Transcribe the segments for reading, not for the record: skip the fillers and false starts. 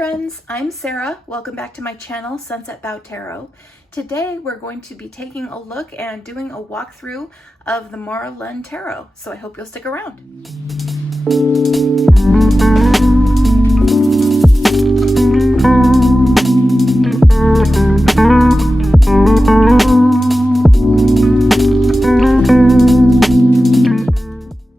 friends, I'm Sarah. Welcome back to my channel, Sunset Bow Tarot. Today we're going to be taking a look and doing a walkthrough of the Lunne Tarot, so I hope you'll stick around.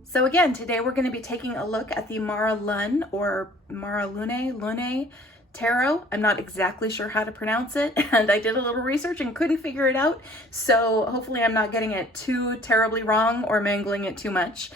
So again, today we're going to be taking a look at the Lunne or Lunne Tarot. I'm not exactly sure how to pronounce it, and I did a little research and couldn't figure it out, so hopefully I'm not getting it too terribly wrong or mangling it too much.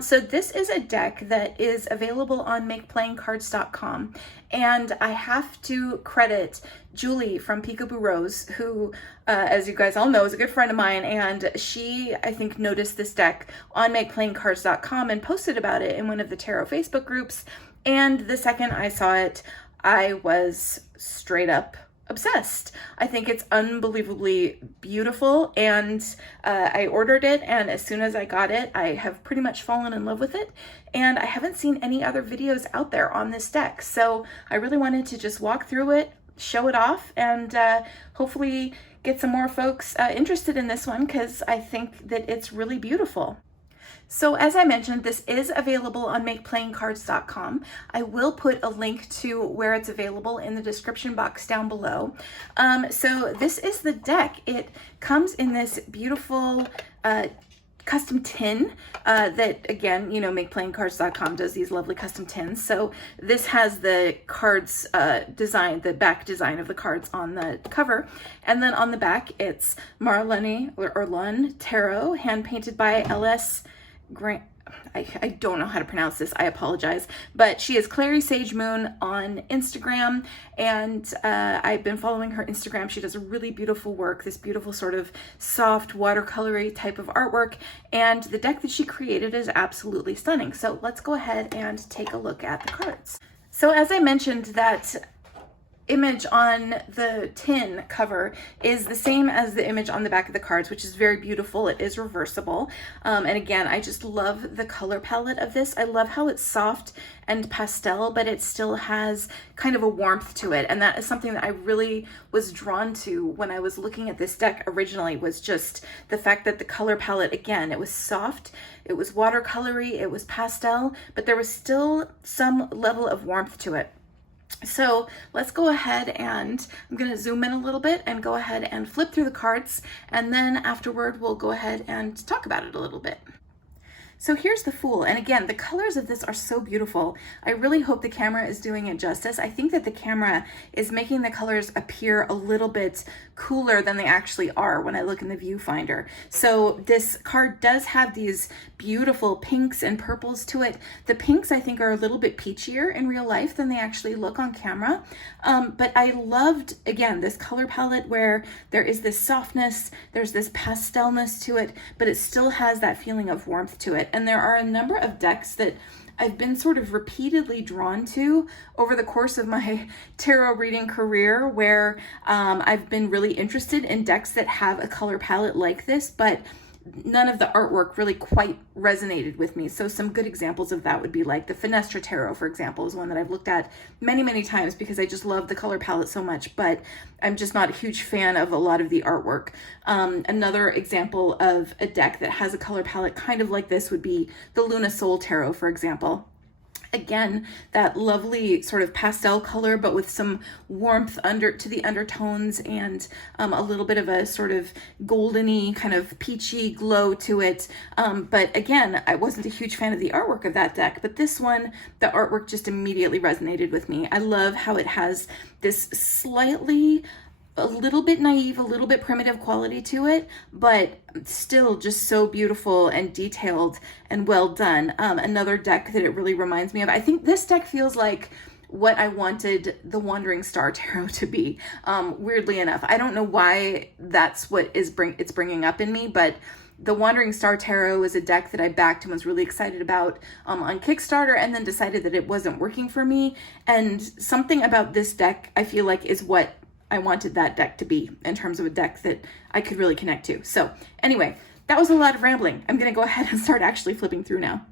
So this is a deck that is available on makeplayingcards.com, and I have to credit Julie from Peekaboo Rose, who, as you guys all know, is a good friend of mine, and she, I think, noticed this deck on makeplayingcards.com and posted about it in one of the tarot Facebook groups, and the second I saw it, I was straight up obsessed. I think it's unbelievably beautiful, and I ordered it, and as soon as I got it, I have pretty much fallen in love with it, and I haven't seen any other videos out there on this deck, so I really wanted to just walk through it, show it off, and hopefully get some more folks interested in this one, because I think that it's really beautiful. So as I mentioned, this is available on makeplayingcards.com. I will put a link to where it's available in the description box down below. So this is the deck. It comes in this beautiful custom tin that, again, you know, makeplayingcards.com does these lovely custom tins. So this has the cards design, the back design of the cards on the cover. And then on the back, it's Lunne or Lunne Tarot, hand painted by L.S. Grant. I don't know how to pronounce this, I apologize, but she is Clary Sage Moon on Instagram, and I've been following her Instagram. She does a really beautiful work, this beautiful sort of soft watercolory type of artwork, and the deck that she created is absolutely stunning. So let's go ahead and take a look at the cards. So as I mentioned, that image on the tin cover is the same as the image on the back of the cards, which is very beautiful. It is reversible. And again, I just love the color palette of this. I love how it's soft and pastel, but it still has kind of a warmth to it. And that is something that I really was drawn to when I was looking at this deck originally, was just the fact that the color palette, again, it was soft, it was watercolory, it was pastel, but there was still some level of warmth to it. So let's go ahead and I'm going to zoom in a little bit and go ahead and flip through the cards, and then afterward we'll go ahead and talk about it a little bit. So here's the Fool, and again, the colors of this are so beautiful. I really hope the camera is doing it justice. I think that the camera is making the colors appear a little bit cooler than they actually are when I look in the viewfinder. So this card does have these beautiful pinks and purples to it. The pinks, I think, are a little bit peachier in real life than they actually look on camera. But I loved, again, this color palette where there is this softness, there's this pastelness to it, but it still has that feeling of warmth to it. And there are a number of decks that I've been sort of repeatedly drawn to over the course of my tarot reading career, where I've been really interested in decks that have a color palette like this, but none of the artwork really quite resonated with me. So some good examples of that would be like the Fenestra Tarot, for example, is one that I've looked at many, many times because I just love the color palette so much, but I'm just not a huge fan of a lot of the artwork. Another example of a deck that has a color palette kind of like this would be the Lunne Tarot, for example. Again, that lovely sort of pastel color, but with some warmth to the undertones, and a little bit of a sort of goldeny kind of peachy glow to it. But again, I wasn't a huge fan of the artwork of that deck, but this one, the artwork just immediately resonated with me. I love how it has this slightly a little bit naive, a little bit primitive quality to it, but still just so beautiful and detailed and well done. Another deck that it really reminds me of, I think this deck feels like what I wanted the Wandering Star Tarot to be, weirdly enough. I don't know why that's what it's bringing up in me, but the Wandering Star Tarot is a deck that I backed and was really excited about on Kickstarter, and then decided that it wasn't working for me. And something about this deck, I feel like, is what I wanted that deck to be, in terms of a deck that I could really connect to. So anyway, that was a lot of rambling. I'm going to go ahead and start actually flipping through now.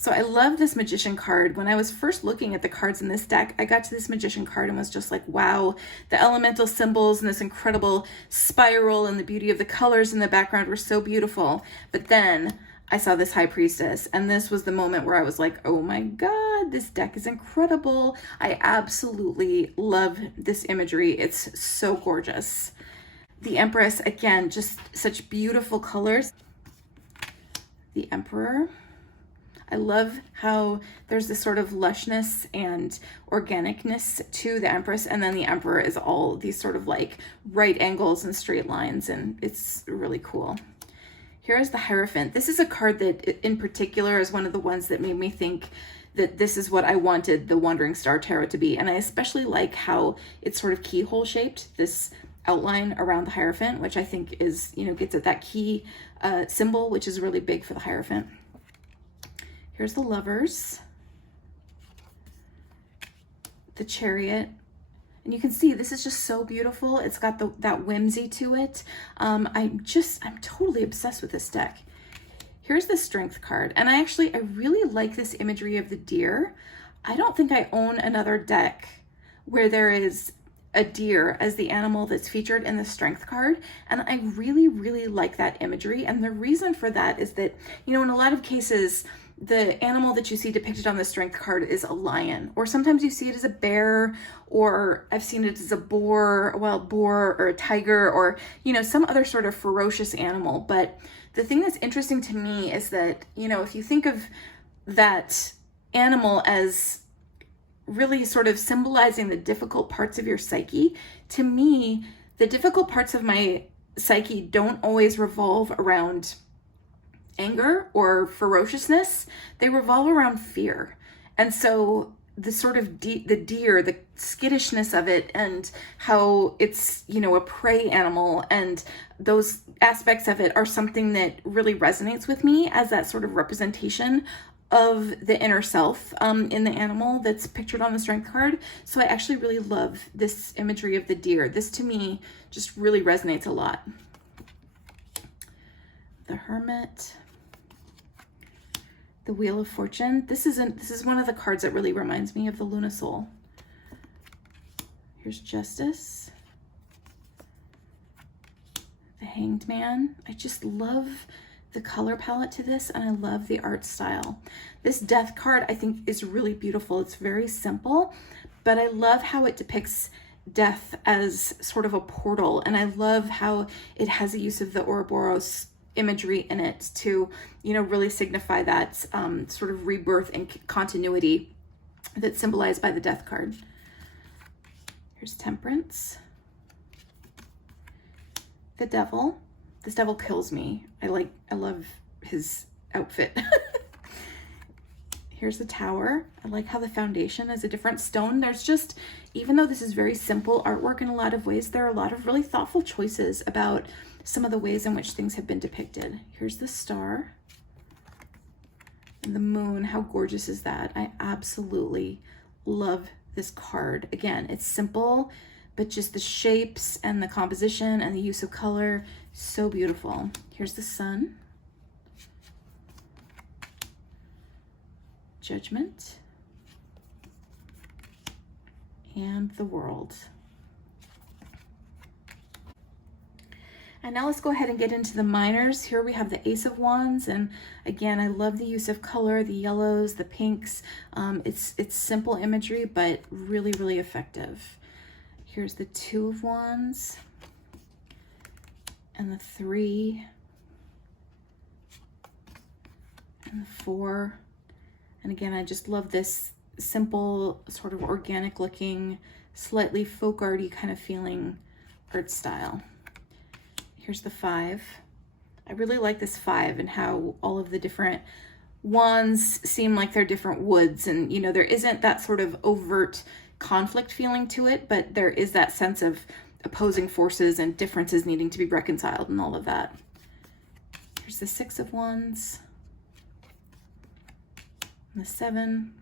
So I love this Magician card. When I was first looking at the cards in this deck, I got to this Magician card and was just like, wow, the elemental symbols and this incredible spiral and the beauty of the colors in the background were so beautiful. But then I saw this High Priestess, and this was the moment where I was like, oh my God, this deck is incredible. I absolutely love this imagery. It's so gorgeous. The Empress, again, just such beautiful colors. The Emperor. I love how there's this sort of lushness and organicness to the Empress, and then the Emperor is all these sort of like right angles and straight lines, and it's really cool. Here is the Hierophant. This is a card that in particular is one of the ones that made me think that this is what I wanted the Wandering Star Tarot to be, and I especially like how it's sort of keyhole shaped, this outline around the Hierophant, which I think is, you know, gets at that key symbol, which is really big for the Hierophant. Here's the Lovers, the Chariot, and you can see this is just so beautiful. It's got that whimsy to it. I'm totally obsessed with this deck. Here's the Strength card, and I really like this imagery of the deer. I don't think I own another deck where there is a deer as the animal that's featured in the Strength card, and I really, really like that imagery. And the reason for that is that, you know, in a lot of cases, the animal that you see depicted on the Strength card is a lion, or sometimes you see it as a bear, or I've seen it as a boar, a wild boar, or a tiger, or, you know, some other sort of ferocious animal. But the thing that's interesting to me is that, you know, if you think of that animal as really sort of symbolizing the difficult parts of your psyche, to me, the difficult parts of my psyche don't always revolve around anger or ferociousness. They revolve around fear. And so the sort of the deer, the skittishness of it, and how it's, you know, a prey animal, and those aspects of it are something that really resonates with me as that sort of representation of the inner self in the animal that's pictured on the Strength card. So I actually really love this imagery of the deer. This to me just really resonates a lot. The Hermit, the Wheel of Fortune. This is one of the cards that really reminds me of the Luna Soul. Here's Justice, the Hanged Man. I just love the color palette to this, and I love the art style. This Death card I think is really beautiful. It's very simple, but I love how it depicts death as sort of a portal, and I love how it has a use of the Ouroboros imagery in it to, you know, really signify that sort of rebirth and continuity that's symbolized by the Death card. Here's Temperance, the Devil. This devil kills me. I love his outfit. Here's the Tower. I like how the foundation is a different stone. There's just, even though this is very simple artwork in a lot of ways, there are a lot of really thoughtful choices about some of the ways in which things have been depicted. Here's the Star and the Moon. How gorgeous is that? I absolutely love this card. Again, it's simple, but just the shapes and the composition and the use of color, so beautiful. Here's the Sun, Judgment, and the World. And now let's go ahead and get into the minors. Here we have the Ace of Wands, and again, I love the use of color, the yellows, the pinks. It's simple imagery, but really, really effective. Here's the Two of Wands, and the 3, and the 4. And again, I just love this simple, sort of organic looking, slightly folk arty kind of feeling art style. Here's the 5. I really like this 5 and how all of the different wands seem like they're different woods, and, you know, there isn't that sort of overt conflict feeling to it, but there is that sense of opposing forces and differences needing to be reconciled and all of that. Here's the 6 of Wands, and the 7,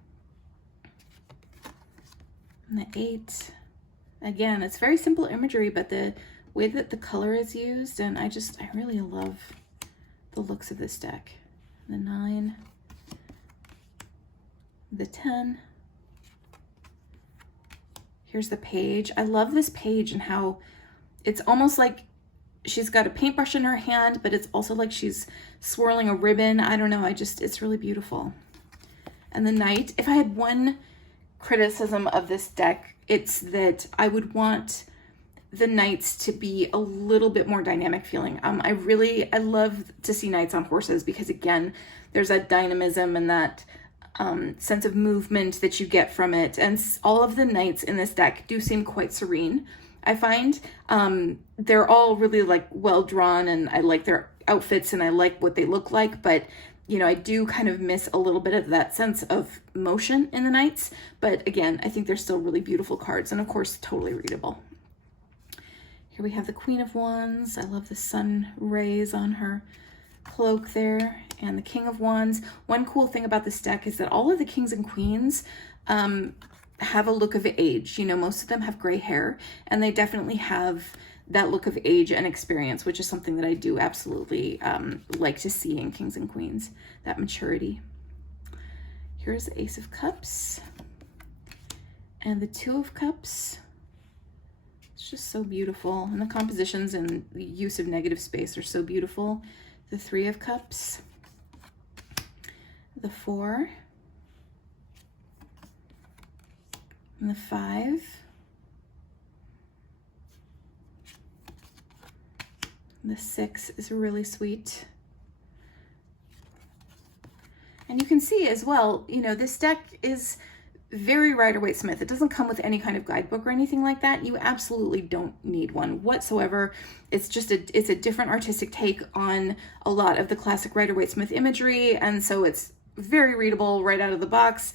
and the 8. Again, it's very simple imagery, but the way that the color is used, and I really love the looks of this deck. The 9, the 10. Here's the page. I love this page and how it's almost like she's got a paintbrush in her hand, but it's also like she's swirling a ribbon. I don't know, it's really beautiful. And the Knight, if I had one criticism of this deck, it's that I would want the Knights to be a little bit more dynamic feeling. I love to see Knights on horses because, again, there's that dynamism and that sense of movement that you get from it. And all of the Knights in this deck do seem quite serene. I find they're all really like well drawn, and I like their outfits and I like what they look like, but you know, I do kind of miss a little bit of that sense of motion in the Knights. But again, I think they're still really beautiful cards, and of course, totally readable. Here we have the Queen of Wands. I love the sun rays on her cloak there, and the King of Wands. One cool thing about this deck is that all of the kings and queens have a look of age. You know, most of them have gray hair, and they definitely have that look of age and experience, which is something that I do absolutely like to see in kings and queens, that maturity. Here's the Ace of Cups and the Two of Cups. It's just so beautiful, and the compositions and the use of negative space are so beautiful. The Three of Cups, the 4, and the 5, and the 6 is really sweet. And you can see as well, you know, this deck is very Rider-Waite-Smith. It doesn't come with any kind of guidebook or anything like that. You absolutely don't need one whatsoever. It's just it's a different artistic take on a lot of the classic Rider-Waite-Smith imagery, and so it's very readable right out of the box.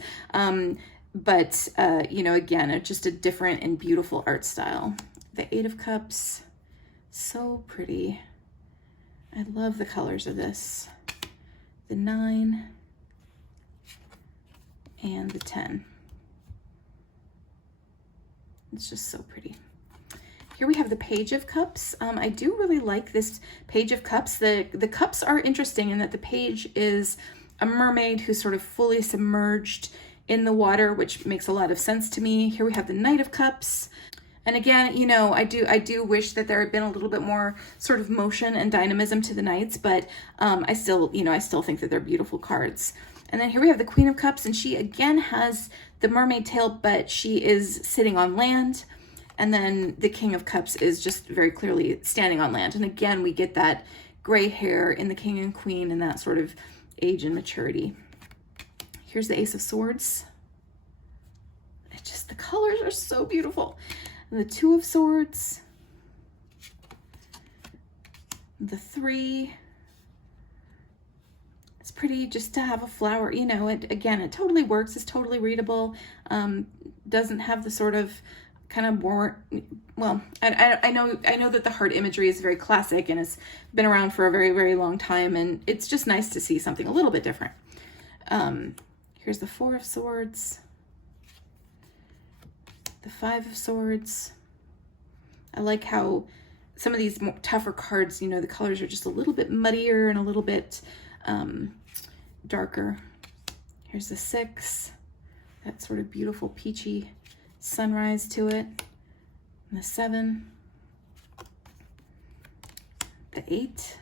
But you know, again, it's just a different and beautiful art style. The Eight of Cups, so pretty. I love the colors of this. The 9 and the 10. It's just so pretty. Here we have the Page of Cups. I do really like this Page of Cups. The cups are interesting in that the page is a mermaid who's sort of fully submerged in the water, which makes a lot of sense to me. Here we have the Knight of Cups. And again, you know, I do wish that there had been a little bit more sort of motion and dynamism to the Knights, but I still think that they're beautiful cards. And then here we have the Queen of Cups, and she again has the mermaid tail, but she is sitting on land. And then the King of Cups is just very clearly standing on land. And again, we get that gray hair in the King and Queen and that sort of age and maturity. Here's the Ace of Swords. The colors are so beautiful. And the Two of Swords. The 3. It's pretty just to have a flower, you know, it totally works. It's totally readable. Doesn't have the sort of kind of more, well, I know that the heart imagery is very classic and has been around for a very, very long time. And it's just nice to see something a little bit different. Here's the 4 of Swords, the 5 of Swords. I like how some of these more tougher cards, you know, the colors are just a little bit muddier and a little bit darker. Here's the 6, that sort of beautiful peachy sunrise to it. And the 7, the 8,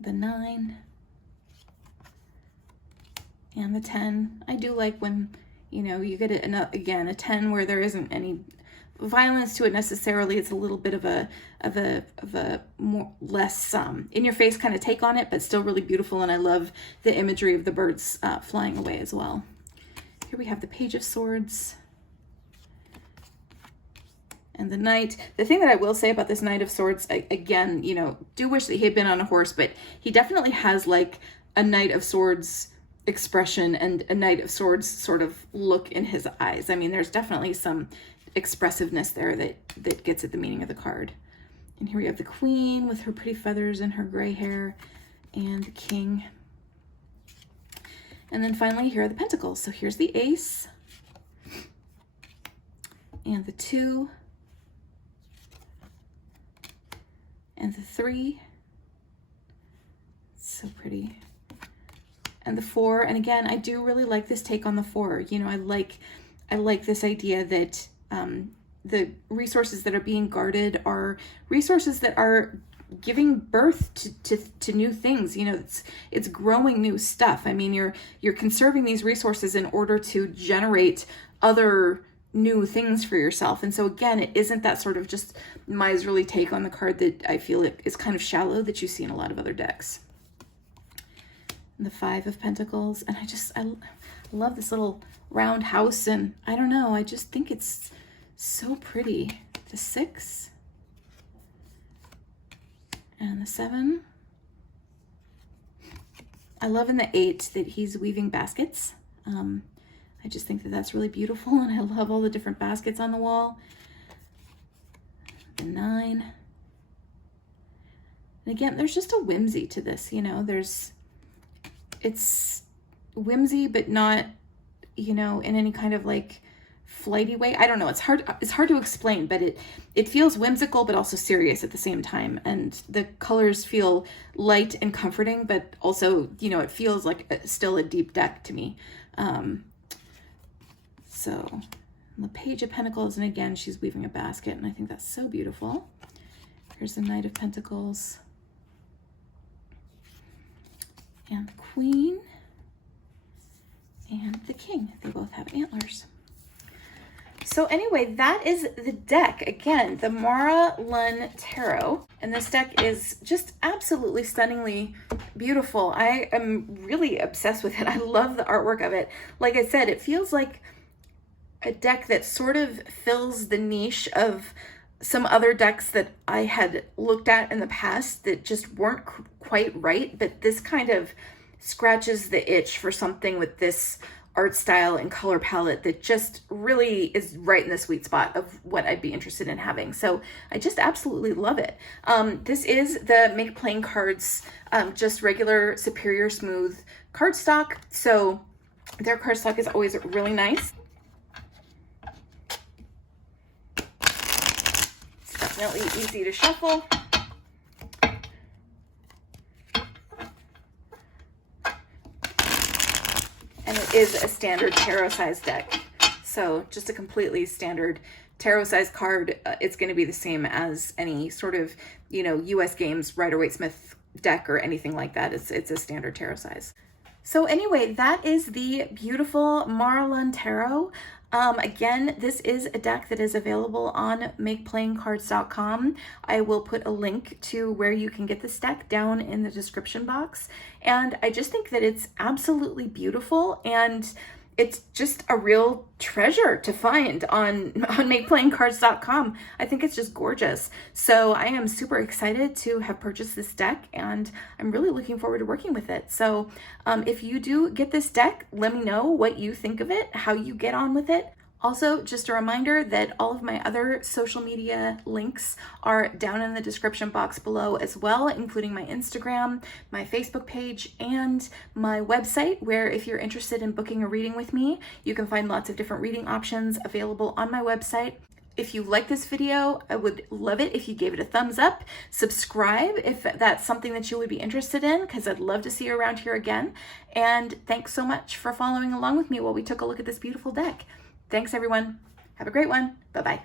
the 9, and the 10. I do like when, you know, you get it again, a 10 where there isn't any violence to it necessarily. It's a little bit of a more less in your face kind of take on it, but still really beautiful. And I love the imagery of the birds flying away as well. Here we have the Page of Swords and the Knight. The thing that I will say about this Knight of Swords, again, you know, do wish that he had been on a horse, but he definitely has like a Knight of Swords expression and a Knight of Swords sort of look in his eyes. I mean, there's definitely some expressiveness there that gets at the meaning of the card. And here we have the Queen with her pretty feathers and her gray hair, and the King. And then finally, here are the Pentacles. So here's the Ace and the 2 and the 3. So pretty. and the 4. And again, I do really like this take on the 4. You know, I like this idea that the resources that are being guarded are resources that are giving birth to new things. You know, it's growing new stuff. I mean, you're conserving these resources in order to generate other new things for yourself. And so again, it isn't that sort of just miserly take on the card that I feel it is kind of shallow that you see in a lot of other decks. And the 5 of Pentacles, and I love this little round house, and I don't know, I just think it's so pretty. The 6 and the 7. I love in the 8 that he's weaving baskets. I just think that that's really beautiful, and I love all the different baskets on the wall. The 9. And again, there's just a whimsy to this, you know, it's whimsy, but not, you know, in any kind of like flighty way. I don't know. It's hard to explain, but it feels whimsical, but also serious at the same time. And the colors feel light and comforting, but also, you know, it feels like still a deep deck to me. So the Page of Pentacles, and again, she's weaving a basket, and I think that's so beautiful. Here's the Knight of Pentacles and the Queen and the King. They both have antlers. So anyway, that is the deck. Again, the Mara Lunne Tarot. And this deck is just absolutely stunningly beautiful. I am really obsessed with it. I love the artwork of it. Like I said, it feels like a deck that sort of fills the niche of some other decks that I had looked at in the past that just weren't quite right, but this kind of scratches the itch for something with this art style and color palette that just really is right in the sweet spot of what I'd be interested in having. So I just absolutely love it. This is the Make Playing Cards, just regular Superior Smooth cardstock. So their cardstock is always really nice. It's definitely easy to shuffle. And it is a standard tarot size deck. So just a completely standard tarot size card. It's going to be the same as any sort of, you know, US Games Rider-Waite-Smith deck or anything like that. It's a standard tarot size. So anyway, that is the beautiful Mara Lunne Tarot. Again, this is a deck that is available on makeplayingcards.com. I will put a link to where you can get this deck down in the description box. And I just think that it's absolutely beautiful, and it's just a real treasure to find on makeplayingcards.com. I think it's just gorgeous. So I am super excited to have purchased this deck, and I'm really looking forward to working with it. So if you do get this deck, let me know what you think of it, how you get on with it. Also, just a reminder that all of my other social media links are down in the description box below as well, including my Instagram, my Facebook page, and my website, where if you're interested in booking a reading with me, you can find lots of different reading options available on my website. If you like this video, I would love it if you gave it a thumbs up. Subscribe if that's something that you would be interested in, because I'd love to see you around here again. And thanks so much for following along with me while we took a look at this beautiful deck. Thanks, everyone. Have a great one. Bye-bye.